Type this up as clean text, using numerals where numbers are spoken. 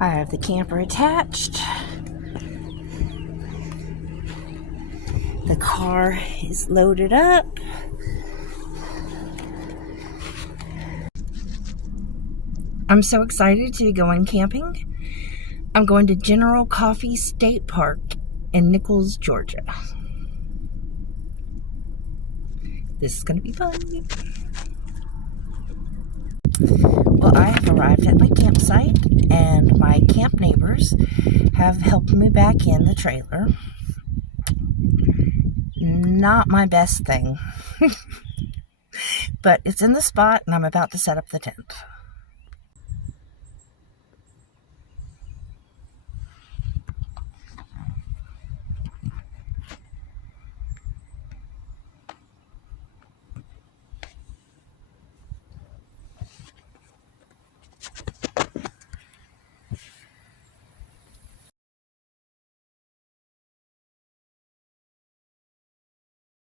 I have the camper attached. The car is loaded up. I'm so excited to be going camping. I'm going to General Coffee State Park in Nichols, Georgia. This is going to be fun. Well, I have arrived at my campsite, and my camp neighbors have helped me back in the trailer. Not my best thing, but it's in the spot, and I'm about to set up the tent.